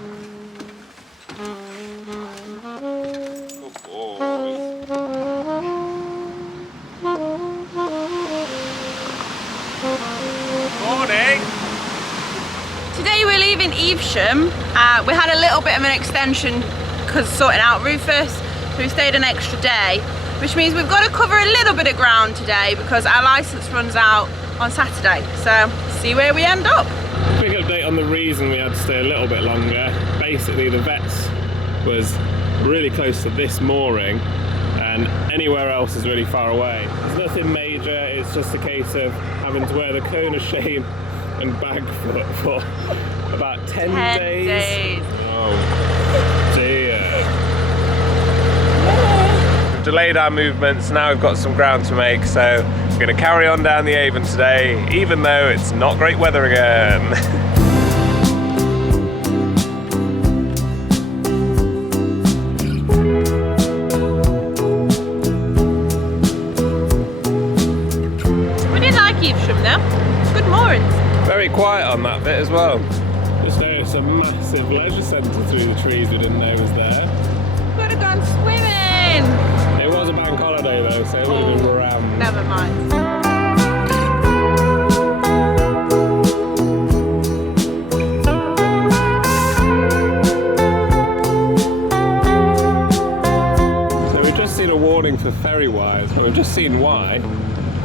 Today we're leaving Evesham. We had a little bit of an extension because sorting out Rufus, so we stayed an extra day, which means we've got to cover a little bit of ground today because our licence runs out on Saturday. So see where we end up. Quick update on the reason we had to stay a little bit longer. Basically the vets was really close to this mooring and anywhere else is really far away. There's nothing major, it's just a case of having to wear the cone of shame and bag foot for about 10 days. Oh dear. We've delayed our movements, now we've got some ground to make, so we're going to carry on down the Avon today, even though it's not great weather again. Good moorings. Very quiet on that bit as well. Just noticed a massive leisure centre through the trees we didn't know was there. Could have gone swimming. It was a bank holiday though, so it would have been around. Never mind. So we've just seen a warning for ferry wires, and we've just seen why.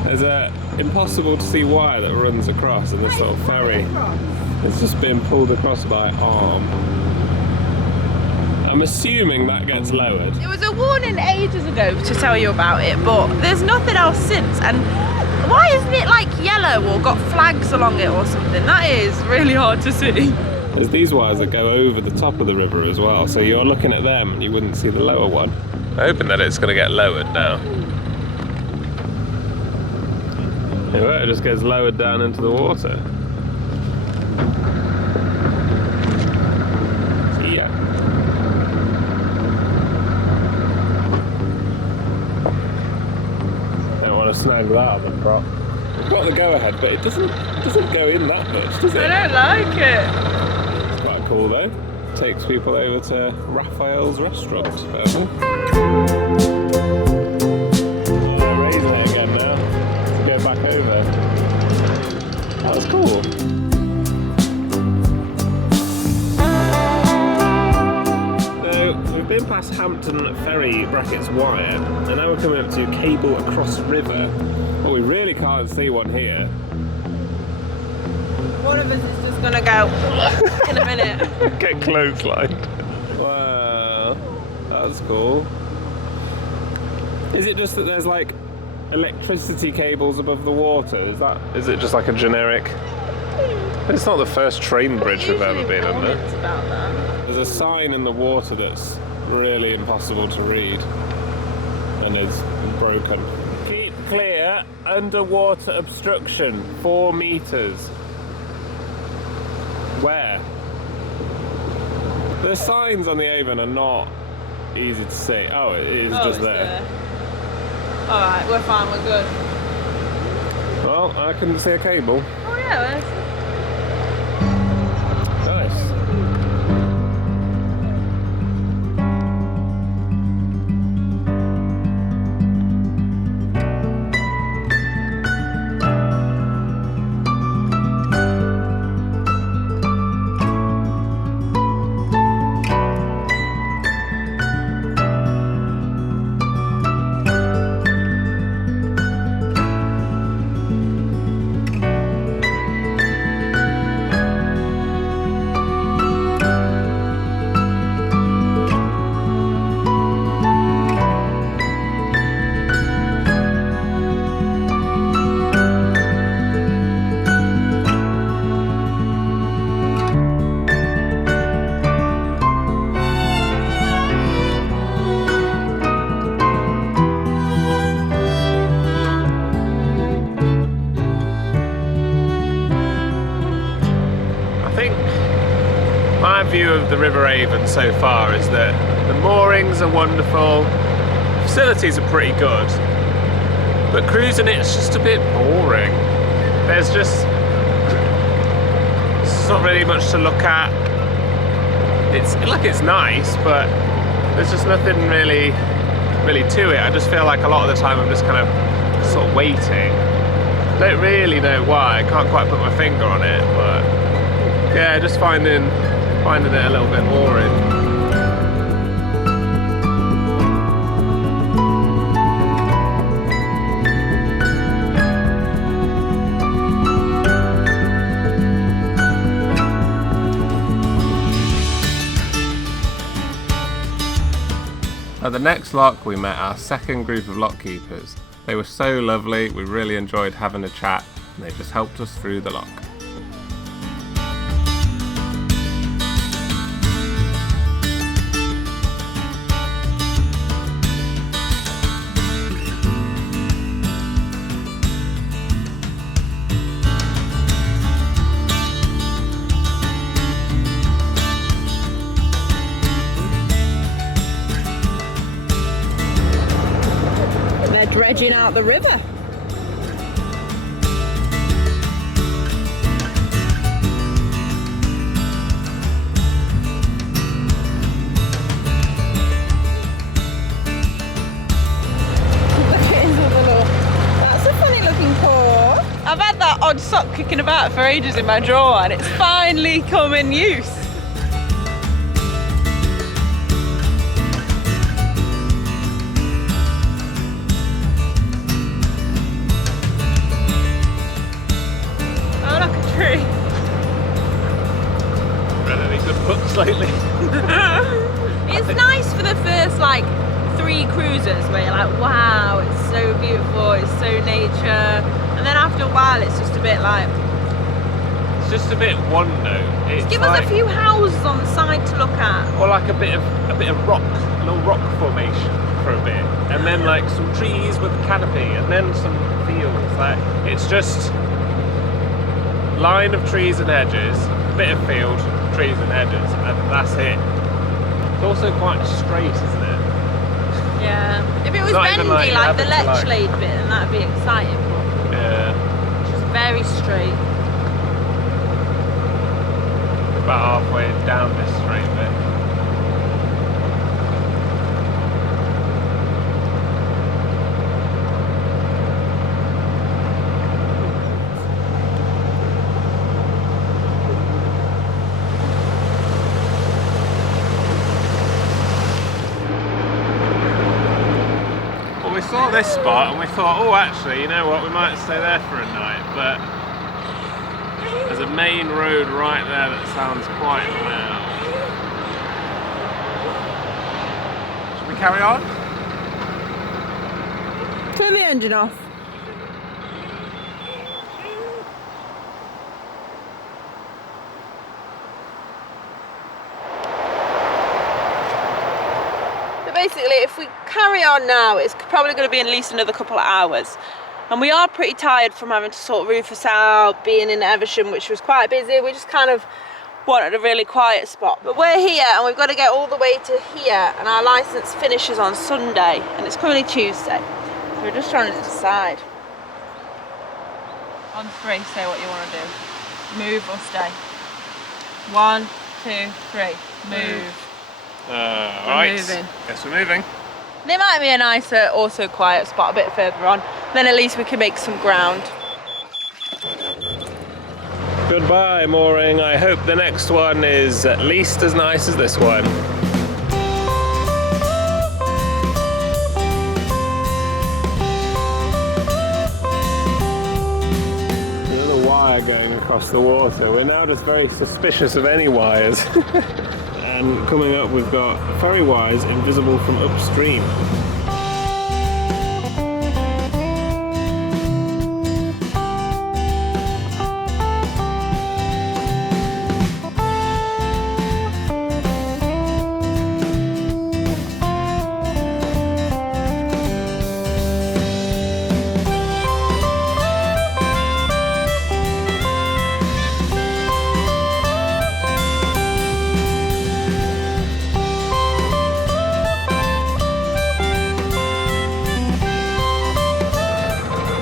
There's a impossible to see wire that runs across, and this little ferry is just being pulled across by arm. I'm assuming that gets lowered. There was a warning ages ago to tell you about it, but there's nothing else since. And why isn't it like yellow or got flags along it or something? That is really hard to see. There's these wires that go over the top of the river as well, so you're looking at them and you wouldn't see the lower one. I'm hoping that it's going to get lowered now. It just gets lowered down into the water. See ya. Don't want to snag that on the prop. We've got the go-ahead, but it doesn't go in that much, does it? I don't like it. It's quite cool though. Takes people over to Raphael's restaurant. That's cool. So we've been past Hampton Ferry brackets wire, and now we're coming up to cable across river. Well, we really can't see one here. One of us is just gonna go in a minute. Get clotheslined. Wow, that's cool. Is it just that there's like electricity cables above the water? Is it just like a generic? It's not the first train bridge we've ever been under. There's a sign in the water that's really impossible to read and is broken. Keep clear, underwater obstruction, 4 meters. Where? The signs on the Avon are not easy to see. Oh, it is just there. Alright, we're fine, we're good. Well, I couldn't see a cable. Oh yeah, nice. View of the River Avon so far is that the moorings are wonderful, facilities are pretty good, but cruising it's just a bit boring. There's not really much to look at. it's nice, but there's just nothing really to it. I just feel like a lot of the time I'm just kind of sort of waiting. Don't really know why. I can't quite put my finger on it, but yeah, just finding it a little bit boring. At the next lock we met our second group of lock keepers. They were so lovely, we really enjoyed having a chat, and they just helped us through the lock. Dredging out the river. That's a funny looking paw. I've had that odd sock kicking about for ages in my drawer and it's finally come in use. Lately. It's nice for the first like 3 cruises where you're like, wow, it's so beautiful, it's so nature, and then after a while it's just a bit like, it's just a bit one note. It's give like, us a few houses on the side to look at, or like a bit of rock, a little rock formation for a bit, and then like some trees with a canopy, and then some fields. Like it's just line of trees and hedges, a bit of field, trees and edges, and that's it. It's also quite straight, isn't it? Yeah. If it was bendy like the Lechlade bit, then that'd be exciting. Yeah. It's just very straight. About halfway down this straight bit. We saw this spot and we thought, oh actually, you know what, we might stay there for a night, but there's a main road right there that sounds quite loud. Should we carry on? Turn the engine off. Basically, if we carry on now, it's probably going to be at least another couple of hours. And we are pretty tired from having to sort Rufus out, being in Evesham, which was quite busy. We just kind of wanted a really quiet spot. But we're here and we've got to get all the way to here, and our licence finishes on Sunday and it's currently Tuesday. So we're just trying to decide. On 3, say what you want to do. Move or stay. 1, 2, 3. Move. Right. Moving. Guess we're moving. There might be a nicer, also quiet spot a bit further on. Then at least we can make some ground. Goodbye, mooring. I hope the next one is at least as nice as this one. Another wire going across the water. We're now just very suspicious of any wires. And coming up we've got ferry wires invisible from upstream.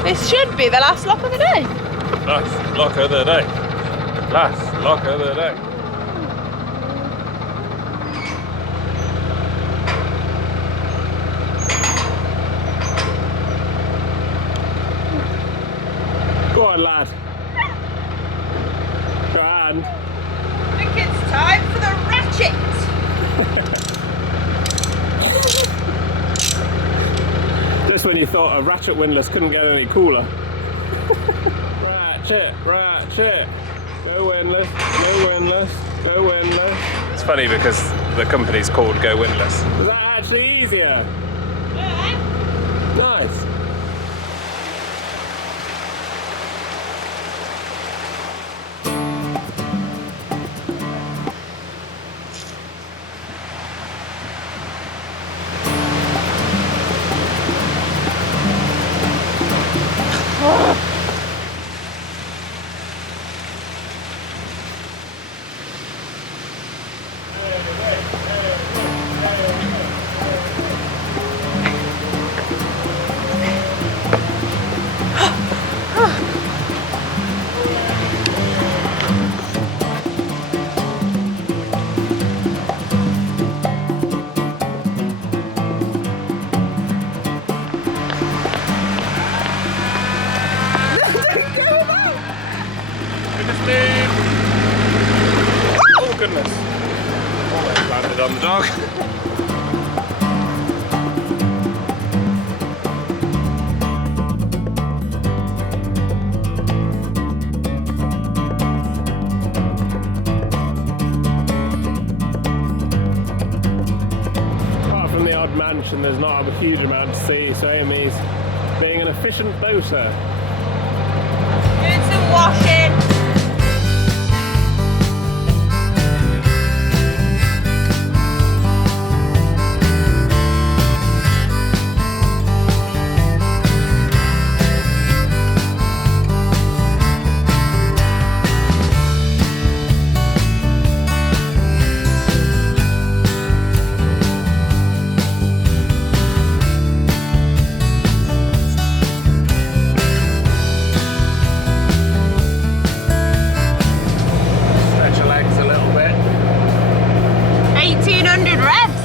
This should be the last lock of the day. Last lock of the day. Last lock of the day. on, lad. Go on. I think it's time for the ratchet. Just when you thought a ratchet windlass couldn't get any cooler. Ratchet, ratchet. Go windlass, go windlass, go windlass. It's funny because the company's called Go Windlass. Is that actually easier? Yeah. Nice. Oh goodness. Almost landed on the dog. Apart from the odd mansion, there's not a huge amount to see, so Amy's being an efficient boater. Doing some washing. Stretch your legs a little bit. 1800 revs.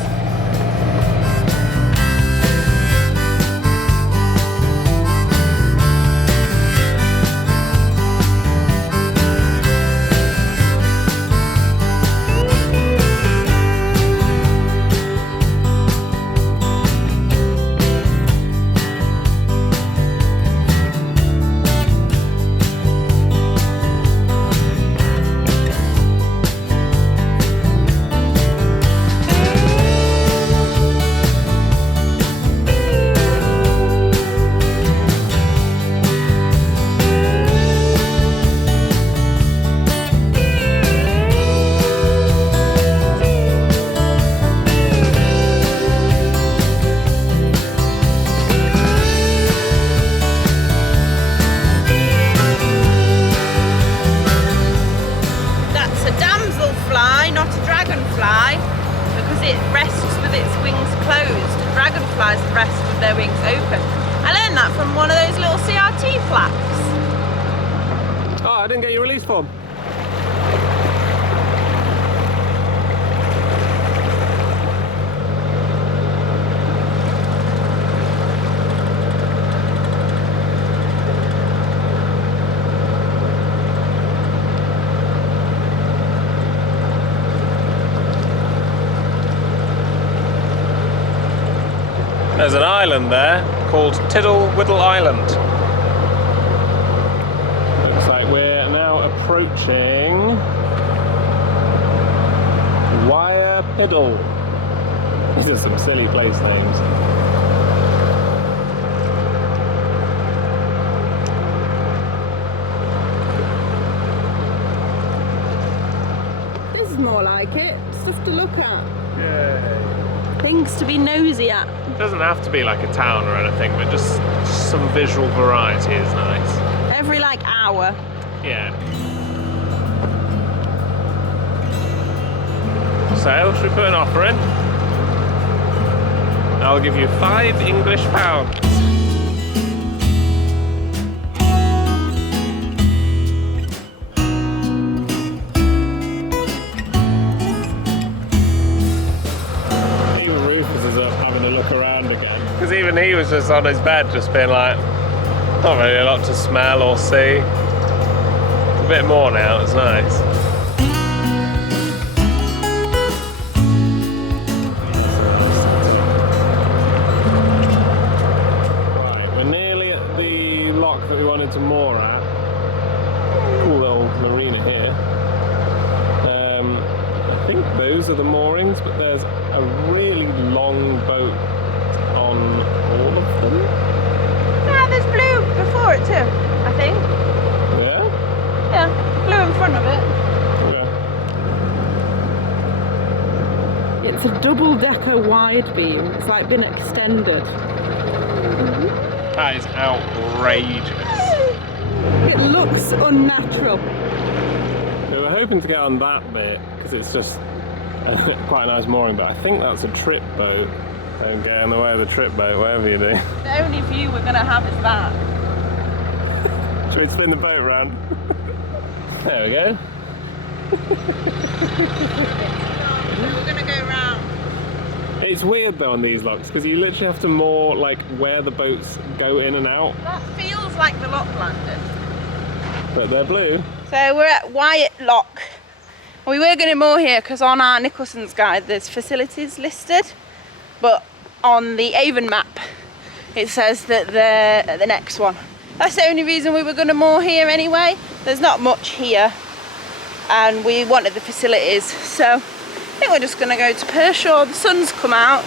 That's a damselfly, not a dragonfly, because it rests with its wings closed. Dragonflies rest with their wings open. I learned that from one of those little CRT flaps. Oh, I didn't get your release form. There's an island there called Tiddle-Whittle Island. Looks like we're now approaching Wire Piddle. These are some silly place names. This is more like it. Stuff to look at. Yay. Things to be nosy at. It doesn't have to be like a town or anything, but just some visual variety is nice. Every like hour. Yeah. So, should we put an offer in? I'll give you £5 English. Because even he was just on his bed, just being like, not really a lot to smell or see. bit more now, it's nice. Right, we're nearly at the lock that we wanted to moor at. Cool little marina here. I think those are the moorings, but there's a really long boat on all of them. Yeah, there's blue before it too, I think. Yeah? Yeah, blue in front of it. Yeah. It's a double-decker wide beam. It's like been extended. That is outrageous. It looks unnatural. We were hoping to get on that bit because it's just quite a nice mooring, but I think that's a trip boat. Don't get in the way of the trip boat, whatever you do. The only view we're going to have is that. Should we spin the boat round? There we go. We're going to go round. It's weird though on these locks because you literally have to moor like where the boats go in and out. That feels like the lock landing. But they're blue. So we're at Wyatt Lock. We were going to moor here because on our Nicholson's guide there's facilities listed, but on the Avon map it says that they're at the next one. That's the only reason we were going to moor here anyway. There's not much here and we wanted the facilities, so I think we're just going to go to Pershore. The sun's come out,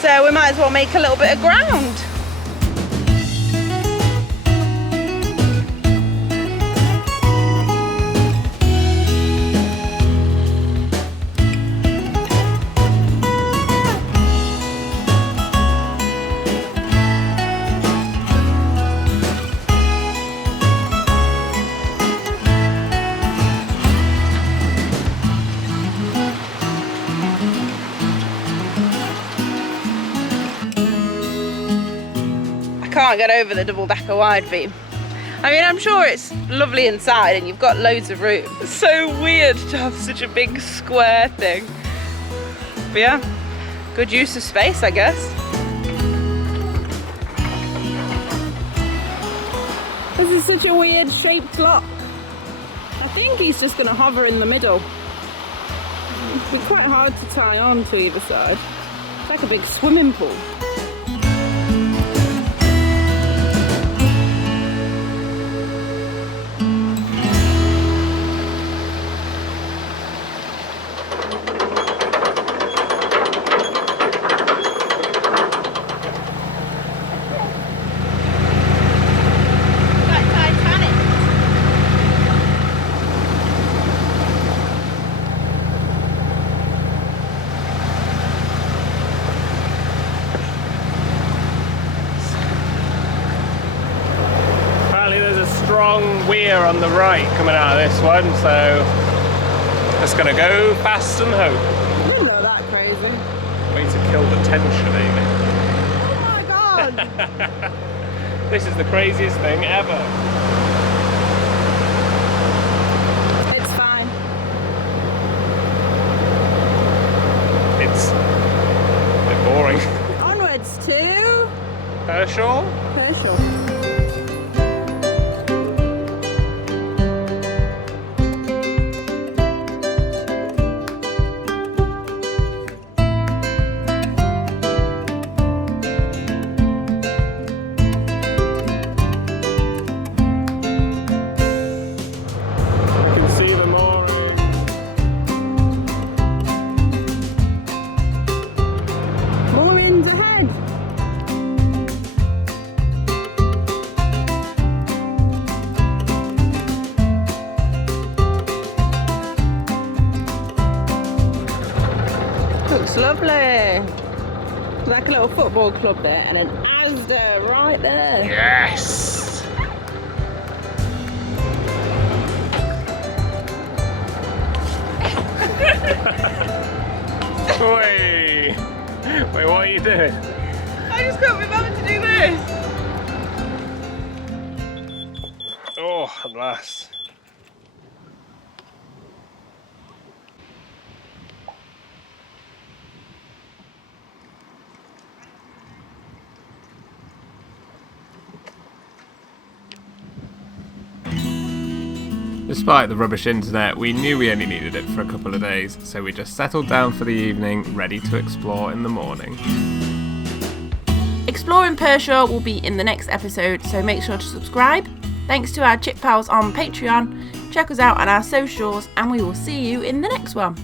so we might as well make a little bit of ground. Can't get over the double-decker wide beam. I mean, I'm sure it's lovely inside and you've got loads of room. It's so weird to have such a big square thing. But yeah, good use of space, I guess. This is such a weird shaped lock. I think he's just going to hover in the middle. It'd be quite hard to tie on to either side. It's like a big swimming pool. Weir on the right coming out of this one, so just gonna go fast and hope. You're not that crazy. Way to kill the tension, Amy. Oh my god! This is the craziest thing ever. It's fine. It's a bit boring. Onwards to Pershore? Pershore. Looks lovely. Like a little football club there and an Asda right there. Yes! Wait, what are you doing? I just couldn't be bothered to do this. Oh, at last. Despite the rubbish internet, we knew we only needed it for a couple of days, so we just settled down for the evening, ready to explore in the morning. Exploring Pershore will be in the next episode, so make sure to subscribe. Thanks to our Chip Pals on Patreon. Check us out on our socials, and we will see you in the next one.